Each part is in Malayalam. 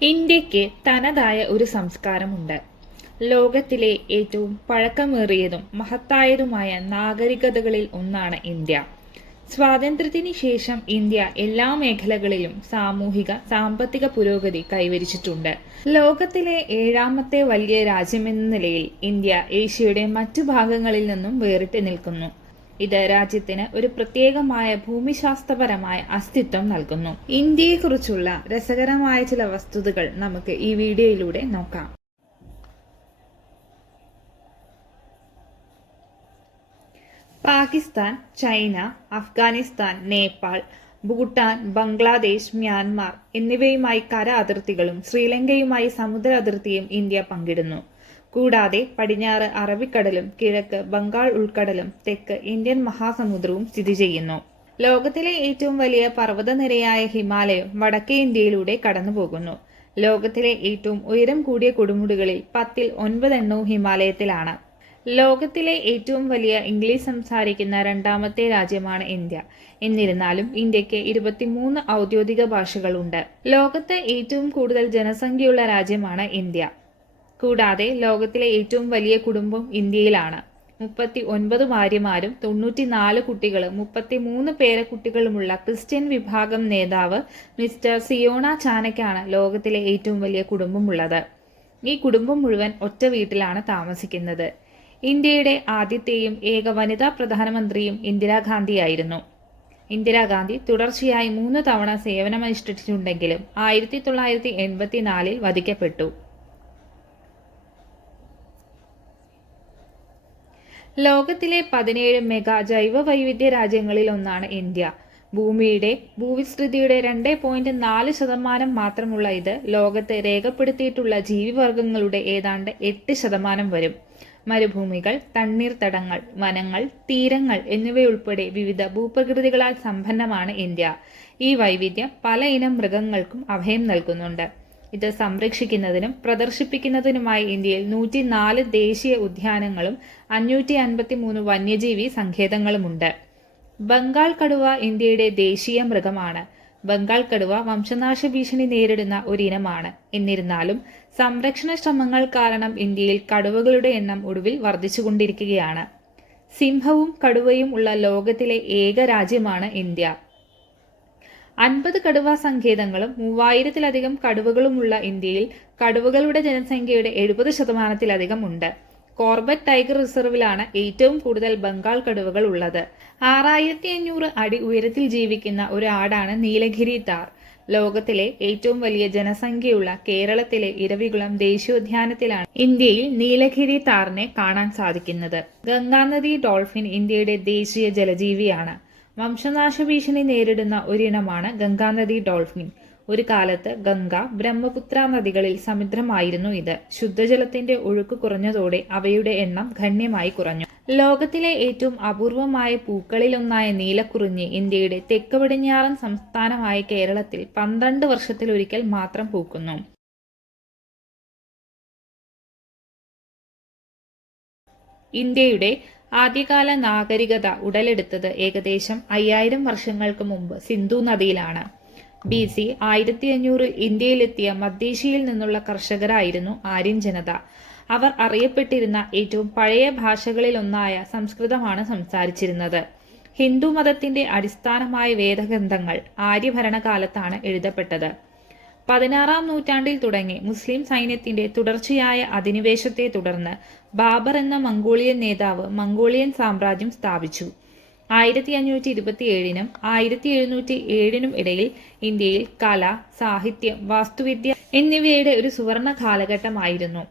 ഇന്ത്യക്ക് തനതായ ഒരു സംസ്കാരമുണ്ട്. ലോകത്തിലെ ഏറ്റവും പഴക്കമേറിയതും മഹത്തായതുമായ നാഗരികതകളിൽ ഒന്നാണ് ഇന്ത്യ. സ്വാതന്ത്ര്യത്തിന് ശേഷം ഇന്ത്യ എല്ലാ മേഖലകളിലും സാമൂഹിക സാമ്പത്തിക പുരോഗതി കൈവരിച്ചിട്ടുണ്ട്. ലോകത്തിലെ 7ാമത്തെ വലിയ രാജ്യമെന്ന നിലയിൽ ഇന്ത്യ ഏഷ്യയുടെ മറ്റു ഭാഗങ്ങളിൽ നിന്നും വേറിട്ട് നിൽക്കുന്നു. ഇത് രാജ്യത്തിന് ഒരു പ്രത്യേകമായ ഭൂമിശാസ്ത്രപരമായ അസ്തിത്വം നൽകുന്നു. ഇന്ത്യയെക്കുറിച്ചുള്ള രസകരമായ ചില വസ്തുതകൾ നമുക്ക് ഈ വീഡിയോയിലൂടെ നോക്കാം. പാകിസ്ഥാൻ, ചൈന, അഫ്ഗാനിസ്ഥാൻ, നേപ്പാൾ, ഭൂട്ടാൻ, ബംഗ്ലാദേശ്, മ്യാൻമാർ എന്നിവയുമായി കര അതിർത്തികളും ശ്രീലങ്കയുമായി സമുദ്ര അതിർത്തിയും ഇന്ത്യ പങ്കിടുന്നു. കൂടാതെ പടിഞ്ഞാറ് അറബിക്കടലും കിഴക്ക് ബംഗാൾ ഉൾക്കടലും തെക്ക് ഇന്ത്യൻ മഹാസമുദ്രവും സ്ഥിതി ചെയ്യുന്നു. ലോകത്തിലെ ഏറ്റവും വലിയ പർവ്വതനിരയായ ഹിമാലയം വടക്കേ ഇന്ത്യയിലൂടെ കടന്നുപോകുന്നു. ലോകത്തിലെ ഏറ്റവും ഉയരം കൂടിയ കൊടുമുടികളിൽ 10ൽ 9 എണ്ണവും ഹിമാലയത്തിലാണ്. ലോകത്തിലെ ഏറ്റവും വലിയ ഇംഗ്ലീഷ് സംസാരിക്കുന്ന 2ാമത്തെ രാജ്യമാണ് ഇന്ത്യ. എന്നിരുന്നാലും ഇന്ത്യക്ക് 23 ഔദ്യോഗിക ഭാഷകളുണ്ട്. ലോകത്ത് ഏറ്റവും കൂടുതൽ ജനസംഖ്യയുള്ള രാജ്യമാണ് ഇന്ത്യ. കൂടാതെ ലോകത്തിലെ ഏറ്റവും വലിയ കുടുംബം ഇന്ത്യയിലാണ്. 39 ഭാര്യമാരും 94 കുട്ടികളും 33 പേരക്കുട്ടികളുമുള്ള ക്രിസ്ത്യൻ വിഭാഗം നേതാവ് മിസ്റ്റർ സിയോണ ചാനയ്ക്കാണ് ലോകത്തിലെ ഏറ്റവും വലിയ കുടുംബമുള്ളത്. ഈ കുടുംബം മുഴുവൻ ഒറ്റ വീട്ടിലാണ് താമസിക്കുന്നത്. ഇന്ത്യയുടെ ആദ്യത്തെയും ഏക വനിതാ പ്രധാനമന്ത്രിയും ഇന്ദിരാഗാന്ധിയായിരുന്നു. ഇന്ദിരാഗാന്ധി തുടർച്ചയായി 3 തവണ സേവനമനുഷ്ഠിച്ചിട്ടുണ്ടെങ്കിലും 1984 വധിക്കപ്പെട്ടു. ലോകത്തിലെ 17 മെഗാ ജൈവ വൈവിധ്യ രാജ്യങ്ങളിൽ ഒന്നാണ് ഇന്ത്യ. ഭൂമിയുടെ ഭൂവിസ്തൃതിയുടെ 2.4% മാത്രമുള്ള ഇത് ലോകത്ത് രേഖപ്പെടുത്തിയിട്ടുള്ള ജീവിവർഗങ്ങളുടെ ഏതാണ്ട് 8% വരും. മരുഭൂമികൾ, തണ്ണീർത്തടങ്ങൾ, വനങ്ങൾ, തീരങ്ങൾ എന്നിവയുൾപ്പെടെ വിവിധ ഭൂപ്രകൃതികളാൽ സമ്പന്നമാണ് ഇന്ത്യ. ഈ വൈവിധ്യം പല ഇനം മൃഗങ്ങൾക്കും അഭയം നൽകുന്നുണ്ട്. ഇത് സംരക്ഷിക്കുന്നതിനും പ്രദർശിപ്പിക്കുന്നതിനുമായി ഇന്ത്യയിൽ 104 ദേശീയ ഉദ്യാനങ്ങളും 553 വന്യജീവി സങ്കേതങ്ങളുമുണ്ട്. ബംഗാൾ കടുവ ഇന്ത്യയുടെ ദേശീയ മൃഗമാണ്. ബംഗാൾ കടുവ വംശനാശ ഭീഷണി നേരിടുന്ന ഒരിനമാണ്. എന്നിരുന്നാലും സംരക്ഷണ ശ്രമങ്ങൾ കാരണം ഇന്ത്യയിൽ കടുവകളുടെ എണ്ണം ഒടുവിൽ വർദ്ധിച്ചുകൊണ്ടിരിക്കുകയാണ്. സിംഹവും കടുവയും ഉള്ള ലോകത്തിലെ ഏക രാജ്യമാണ് ഇന്ത്യ. 50 കടുവാ സങ്കേതങ്ങളും 3000-ലധികം കടുവകളുമുള്ള ഇന്ത്യയിൽ കടുവകളുടെ ജനസംഖ്യയുടെ 70%-ലധികം ഉണ്ട്. കോർബറ്റ് ടൈഗർ റിസർവിലാണ് ഏറ്റവും കൂടുതൽ ബംഗാൾ കടുവകൾ ഉള്ളത്. 6500 അടി ഉയരത്തിൽ ജീവിക്കുന്ന ഒരു ആടാണ് നീലഗിരി താർ. ലോകത്തിലെ ഏറ്റവും വലിയ ജനസംഖ്യയുള്ള കേരളത്തിലെ ഇരവികുളം ദേശീയോദ്യാനത്തിലാണ് ഇന്ത്യയിൽ നീലഗിരി താറിനെ കാണാൻ സാധിക്കുന്നത്. ഗംഗാനദി ഡോൾഫിൻ ഇന്ത്യയുടെ ദേശീയ ജലജീവിയാണ്. വംശനാശ ഭീഷണി നേരിടുന്ന ഒരിനമാണ് ഗംഗാനദി ഡോൾഫിൻ. ഒരു കാലത്ത് ഗംഗ, ബ്രഹ്മപുത്ര നദികളിൽ സമുദ്രമായിരുന്നു ഇത്. ശുദ്ധജലത്തിന്റെ ഒഴുക്ക് കുറഞ്ഞതോടെ അവയുടെ എണ്ണം ഗണ്യമായി കുറഞ്ഞു. ലോകത്തിലെ ഏറ്റവും അപൂർവമായ പൂക്കളിലൊന്നായ നീലക്കുറിഞ്ഞി ഇന്ത്യയുടെ തെക്ക് പടിഞ്ഞാറൻ സംസ്ഥാനമായ കേരളത്തിൽ 12 വർഷത്തിലൊരിക്കൽ മാത്രം പൂക്കുന്നു. ഇന്ത്യയുടെ ആദ്യകാല നാഗരികത ഉടലെടുത്തത് ഏകദേശം 5000 വർഷങ്ങൾക്ക് മുമ്പ് സിന്ധു നദിയിലാണ്. BC 1500-ൽ ഇന്ത്യയിലെത്തിയ മധ്യേഷ്യയിൽ നിന്നുള്ള കർഷകരായിരുന്നു ആര്യൻ ജനത. അവർ അറിയപ്പെട്ടിരുന്ന ഏറ്റവും പഴയ ഭാഷകളിലൊന്നായ സംസ്കൃതമാണ് സംസാരിച്ചിരുന്നത്. ഹിന്ദു മതത്തിന്റെ അടിസ്ഥാനമായ വേദഗ്രന്ഥങ്ങൾ ആര്യഭരണകാലത്താണ് എഴുതപ്പെട്ടത്. 16-ാം നൂറ്റാണ്ടിൽ തുടങ്ങി മുസ്ലിം സൈന്യത്തിന്റെ തുടർച്ചയായ അധിനിവേശത്തെ തുടർന്ന് ബാബർ എന്ന മംഗോളിയൻ നേതാവ് മംഗോളിയൻ സാമ്രാജ്യം സ്ഥാപിച്ചു. 1527-നും 1707-നും ഇടയിൽ ഇന്ത്യയിൽ കല, സാഹിത്യം, വാസ്തുവിദ്യ എന്നിവയുടെ ഒരു സുവർണ കാലഘട്ടമായിരുന്നു.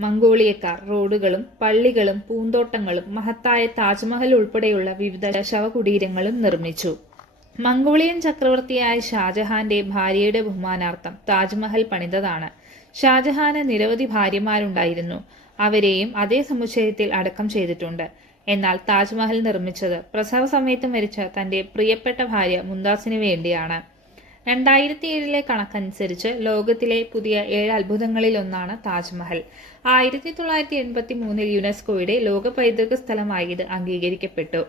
മംഗോളിയക്കാർ റോഡുകളും പള്ളികളും പൂന്തോട്ടങ്ങളും മഹത്തായ താജ്മഹൽ ഉൾപ്പെടെയുള്ള വിവിധ ശവകുടീരങ്ങളും നിർമ്മിച്ചു. മംഗോളിയൻ ചക്രവർത്തിയായ ഷാജഹാന്റെ ഭാര്യയുടെ ബഹുമാനാർത്ഥം താജ്മഹൽ പണിതതാണ്. ഷാജഹാന് നിരവധി ഭാര്യമാരുണ്ടായിരുന്നു. അവരെയും അതേ സമുച്ചയത്തിൽ അടക്കം ചെയ്തിട്ടുണ്ട്. എന്നാൽ താജ്മഹൽ നിർമ്മിച്ചത് പ്രസവ സമയത്ത് മരിച്ച തന്റെ പ്രിയപ്പെട്ട ഭാര്യ മുംതാസിന് വേണ്ടിയാണ്. 2007-ലെ കണക്കനുസരിച്ച് ലോകത്തിലെ പുതിയ 7 അത്ഭുതങ്ങളിൽ ഒന്നാണ് താജ്മഹൽ. 1983-ൽ യുനെസ്കോയുടെ ലോക പൈതൃക സ്ഥലമായി ഇത് അംഗീകരിക്കപ്പെട്ടു.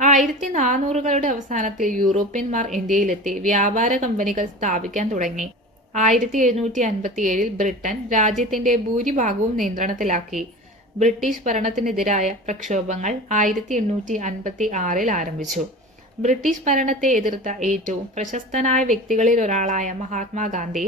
1400-കളുടെ അവസാനത്തിൽ യൂറോപ്യന്മാർ ഇന്ത്യയിലെത്തി വ്യാപാര കമ്പനികൾ സ്ഥാപിക്കാൻ തുടങ്ങി. 1757 ബ്രിട്ടൻ രാജ്യത്തിന്റെ ഭൂരിഭാഗവും നിയന്ത്രണത്തിലാക്കി. ബ്രിട്ടീഷ് ഭരണത്തിനെതിരായ പ്രക്ഷോഭങ്ങൾ 1856 ആരംഭിച്ചു. ബ്രിട്ടീഷ് ഭരണത്തെ എതിർത്ത ഏറ്റവും പ്രശസ്തനായ വ്യക്തികളിലൊരാളായ മഹാത്മാഗാന്ധി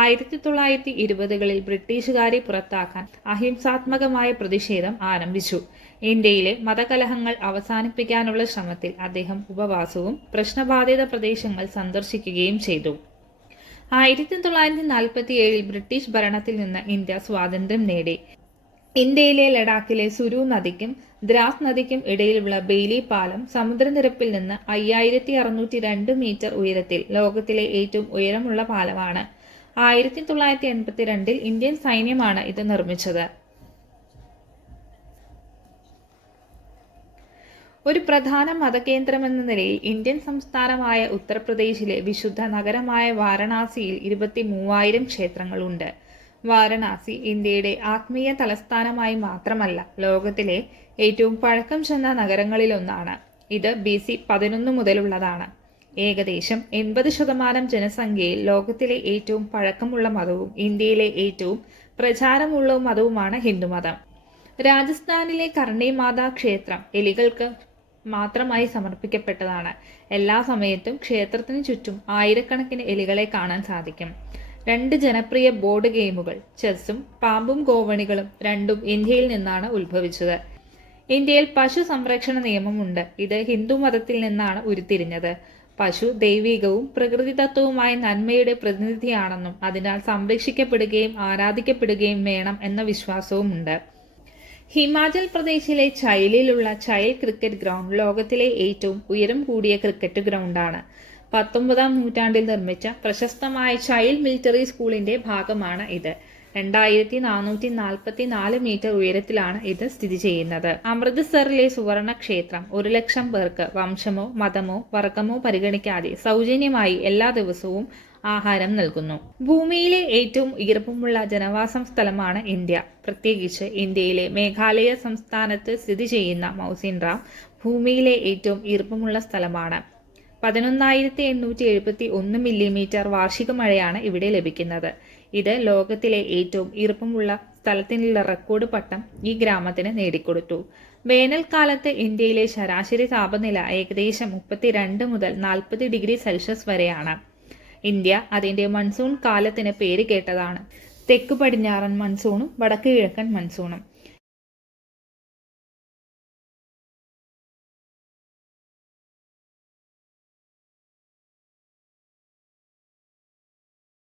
1920കളിൽ ബ്രിട്ടീഷുകാരെ പുറത്താക്കാൻ അഹിംസാത്മകമായ പ്രതിഷേധം ആരംഭിച്ചു. ഇന്ത്യയിലെ മതകലഹങ്ങൾ അവസാനിപ്പിക്കാനുള്ള ശ്രമത്തിൽ അദ്ദേഹം ഉപവാസവും പ്രശ്നബാധിത പ്രദേശങ്ങൾ സന്ദർശിക്കുകയും ചെയ്തു. 1947 ബ്രിട്ടീഷ് ഭരണത്തിൽ നിന്ന് ഇന്ത്യ സ്വാതന്ത്ര്യം നേടി. ഇന്ത്യയിലെ ലഡാക്കിലെ സുരു നദിക്കും ദ്രാസ് നദിക്കും ഇടയിലുള്ള ബെയ്ലി പാലം സമുദ്രനിരപ്പിൽ നിന്ന് 5602 മീറ്റർ ഉയരത്തിൽ ലോകത്തിലെ ഏറ്റവും ഉയരമുള്ള പാലമാണ്. 1982 ഇന്ത്യൻ സൈന്യമാണ് ഇത് നിർമ്മിച്ചത്. ഒരു പ്രധാന മതകേന്ദ്രമെന്ന നിലയിൽ ഇന്ത്യൻ സംസ്ഥാനമായ ഉത്തർപ്രദേശിലെ വിശുദ്ധ നഗരമായ വാരണാസിയിൽ 23,000 ക്ഷേത്രങ്ങളുണ്ട്. വാരണാസി ഇന്ത്യയുടെ ആത്മീയ തലസ്ഥാനമായി മാത്രമല്ല, ലോകത്തിലെ ഏറ്റവും പഴക്കം ചെന്ന നഗരങ്ങളിലൊന്നാണ്. ഇത് BC 11 മുതലുള്ളതാണ്. ഏകദേശം 80% ജനസംഖ്യയിൽ ലോകത്തിലെ ഏറ്റവും പഴക്കമുള്ള മതവും ഇന്ത്യയിലെ ഏറ്റവും പ്രചാരമുള്ള മതവുമാണ് ഹിന്ദുമതം. രാജസ്ഥാനിലെ കർണി മാതാ ക്ഷേത്രം എലികൾക്ക് മാത്രമായി സമർപ്പിക്കപ്പെട്ടതാണ്. എല്ലാ സമയത്തും ക്ഷേത്രത്തിന് ചുറ്റും ആയിരക്കണക്കിന് എലികളെ കാണാൻ സാധിക്കും. 2 ജനപ്രിയ ബോർഡ് ഗെയിമുകൾ, ചെസ്സും പാമ്പും ഗോവണികളും രണ്ടും ഇന്ത്യയിൽ നിന്നാണ് ഉത്ഭവിച്ചത്. ഇന്ത്യയിൽ പശു സംരക്ഷണ നിയമമുണ്ട്. ഇത് ഹിന്ദു മതത്തിൽ നിന്നാണ് ഉരുത്തിരിഞ്ഞത്. പശു ദൈവികവും പ്രകൃതിദത്തവുമായ നന്മയുടെ പ്രതിനിധിയാണെന്നും അതിനാൽ സംരക്ഷിക്കപ്പെടുകയും ആരാധിക്കപ്പെടുകയും വേണം എന്ന വിശ്വാസവുമുണ്ട്. ഹിമാചൽ പ്രദേശിലെ ചൈലിലുള്ള ചൈൽ ക്രിക്കറ്റ് ഗ്രൗണ്ട് ലോകത്തിലെ ഏറ്റവും ഉയരം കൂടിയ ക്രിക്കറ്റ് ഗ്രൗണ്ടാണ്. 19ാം നൂറ്റാണ്ടിൽ നിർമ്മിച്ച പ്രശസ്തമായ ചൈൽ മിലിറ്ററി സ്കൂളിന്റെ ഭാഗമാണ് ഇത്. 2444 മീറ്റർ ഉയരത്തിലാണ് ഇത് സ്ഥിതി ചെയ്യുന്നത്. അമൃത്സറിലെ സുവർണ ക്ഷേത്രം 1,00,000 പേർക്ക് വംശമോ മതമോ വർഗമോ പരിഗണിക്കാതെ സൗജന്യമായി എല്ലാ ദിവസവും ആഹാരം നൽകുന്നു. ഭൂമിയിലെ ഏറ്റവും ഈർപ്പമുള്ള ജനവാസം സ്ഥലമാണ് ഇന്ത്യ. പ്രത്യേകിച്ച് ഇന്ത്യയിലെ മേഘാലയ സംസ്ഥാനത്ത് സ്ഥിതി ചെയ്യുന്ന മൗസിൻറാം ഭൂമിയിലെ ഏറ്റവും ഈർപ്പമുള്ള സ്ഥലമാണ്. 11,871 മില്ലിമീറ്റർ വാർഷിക മഴയാണ് ഇവിടെ ലഭിക്കുന്നത്. ഇത് ലോകത്തിലെ ഏറ്റവും ഈർപ്പമുള്ള സ്ഥലത്തിനുള്ള റെക്കോർഡ് പട്ടം ഈ ഗ്രാമത്തിന് നേടിക്കൊടുത്തു. വേനൽക്കാലത്ത് ഇന്ത്യയിലെ ശരാശരി താപനില ഏകദേശം 32 മുതൽ 40 ഡിഗ്രി സെൽഷ്യസ് വരെയാണ്. ഇന്ത്യ അതിൻ്റെ മൺസൂൺ കാലത്തിന് പേര് കേട്ടതാണ്. തെക്ക് പടിഞ്ഞാറൻ മൺസൂണും വടക്ക് കിഴക്കൻ മൺസൂണും.